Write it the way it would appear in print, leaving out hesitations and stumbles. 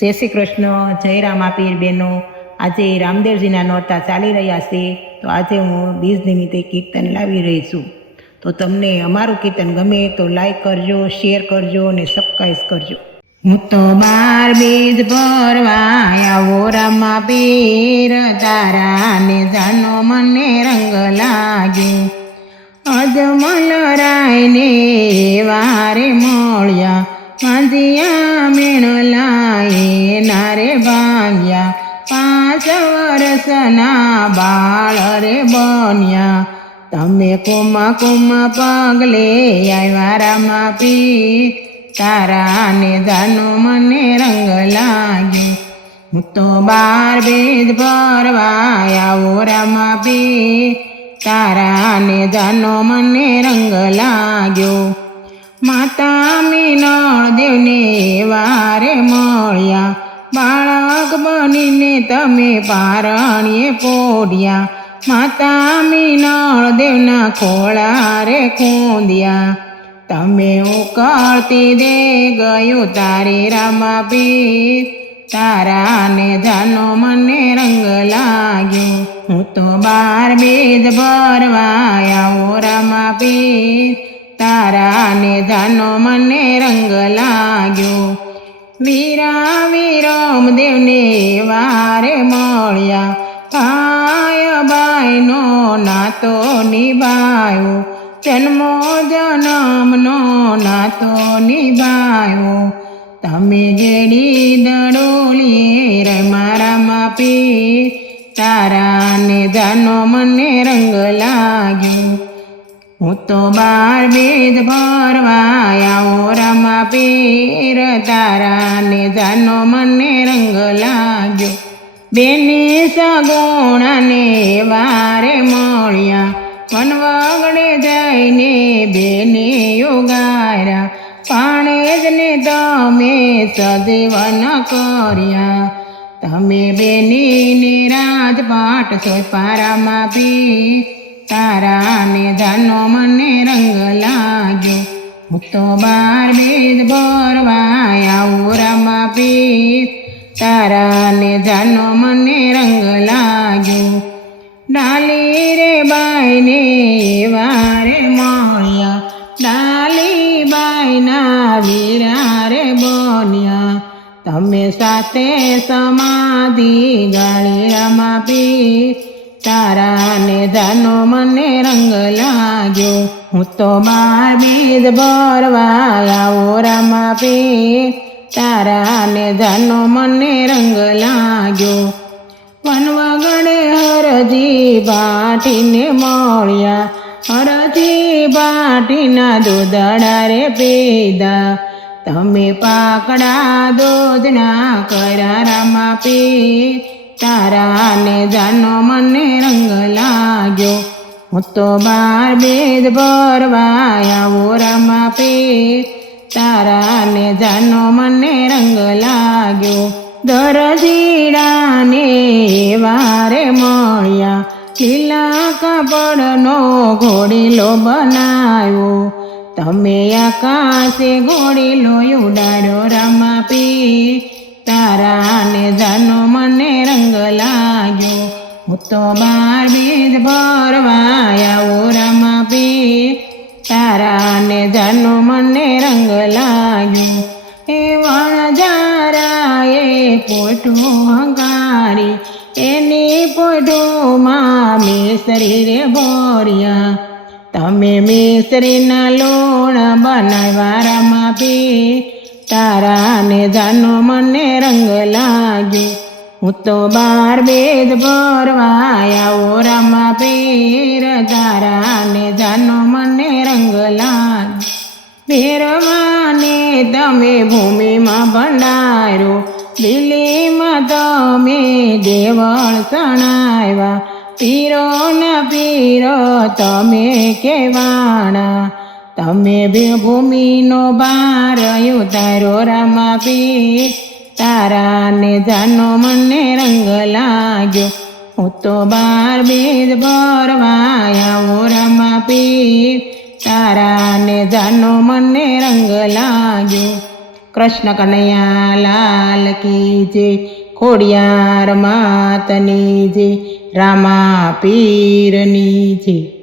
જય શ્રી કૃષ્ણ, જય રામાપીર બહેનો. આજે રામદેવજીના નોરતા ચાલી રહ્યા છે, તો આજે હું બીજ નિમિત્તે કીર્તન લાવી રહી છું. તો તમને અમારું કીર્તન ગમે તો લાઈક કરજો, શેર કરજો અને સબસ્ક્રાઈબ કરજો. હું તો 12 બીજ ભરવા આવો રામાપીર, તારાને જાનો મને રંગ લાગ્યો. અજમલ રાયને વારે મળ્યા, માંજિયા મેણલાએ નારે ભાંગ્યા. 5 વર્ષના બાળ રે બન્યા, તમે કુમા કુમા પગલે આવ્યા રામાપીર, તારાને જાનો મને રંગ લાગ્યો. હું તો 12 બીજ ભરવા આવો રામાપીર, તારાને જાનો મને રંગ લાગ્યો. માતા મીનળ દેવને વારે મળ્યા, બાળક બનીને તમે પારણીએ પોઢ્યા. માતા મીનળ દેવના ખોળા રે ખૂંદ્યા, તમે ઉકળતી દે ગયું તારે રામાપીર, તારાને જાનો મને રંગ લાગ્યો. હું તો 12 બીજ ભરવા આવો રામાપીર, તારાને જાનો મને રંગ લાગ્યો. વીરા વિરમ દેવને વારે મળ્યા, ભાઈ બાઈનો નાતો નિભાયો. જન્મો જન્મનો નાતો નિભાયો, તમે ગેડી દડોલીએ રે રામાપીર, તારાને જાનો મને રંગ લાગ્યો. હું તો 12 બીજ ભરવા આવો રામાપીર, તારાને જાનો મને રંગ લાગ્યો. બેની સગુણાને વારે મળ્યા, વનવગડે જઈને બેને ઉગાર્યા. પાણે જ ને તમે સજીવન કર્યા, તમે બેનીને રાજપાટ સોંપ્યા રામાપીર, તારાને જાનો મને રંગ લાગ્યો. હું તો 12 બીજ ભરવા આવો રામાપીર, તારાને જાનો મને રંગ લાગ્યો. ડાલી રે બાઈને વારે મળ્યા, ડાલી બાઈના વીરા રે બન્યા. તમે સાથે સમાધિ ગાળી રામાપીર, તારાને જાનો મને રંગ લાગ્યો. હું તો 12 બીજ ભરવા આવો રામાપીર, તારાને જાનો મને રંગ લાગ્યો. વનવગડે હરજી ભાટીને મળ્યા, હરજી ભાટીના દૂધડા રે પીધા. તમે પાકડા દૂધના કર્યા રામાપીર, તારાને જાનો મને રંગ લાગ્યો. હું તો 12 બીજ ભરવા આવો રામાપીર, તારાને જાનો મને રંગ લાગ્યો. દરજીડાને વારે મળ્યા, લીલા કાપડનો ઘોડીલો બનાવ્યો. તમે આકાશે ઘોડીલો ઉડાડ્યો રામાપીર, તારાને જાનો મને રંગ લાગ્યો. હું તો 12 બીજ ભરવા આવો રામાપીર, તારાને જાનો મને રંગ લાગ્યો. એ વણજારાએ પોઠું હંકારી, એની પોઠુંમાં મિસરી રે ભર્યા. તમે મિસરીના લોણ બનાવ્યા રામાપીર, તારાને જાનો મને રંગ લાગ્યો. હું તો 12 બીજ ભરવા આવો રામાપીર, તારાને જાનો મને રંગ લાગ્યો. ભેરવાને તમે ભૂમિમાં ભંડાર્યો, દિલ્હીમાં તમે દેવળ સણાવ્યા. પીરો ના પીરો તમે કેવાણા, તમે ભૂમિનો ભાર ઉતાર્યો રામાપીર, તારાને જાનો મને રંગ લાગ્યો. હું તો 12 બીજ ભરવા આવો રામાપીર, તારાને જાનો મને રંગ લાગ્યો. કૃષ્ણ કનૈયા લાલ કી જય, ખોડિયાર માતની જય, રામા પીરની જય.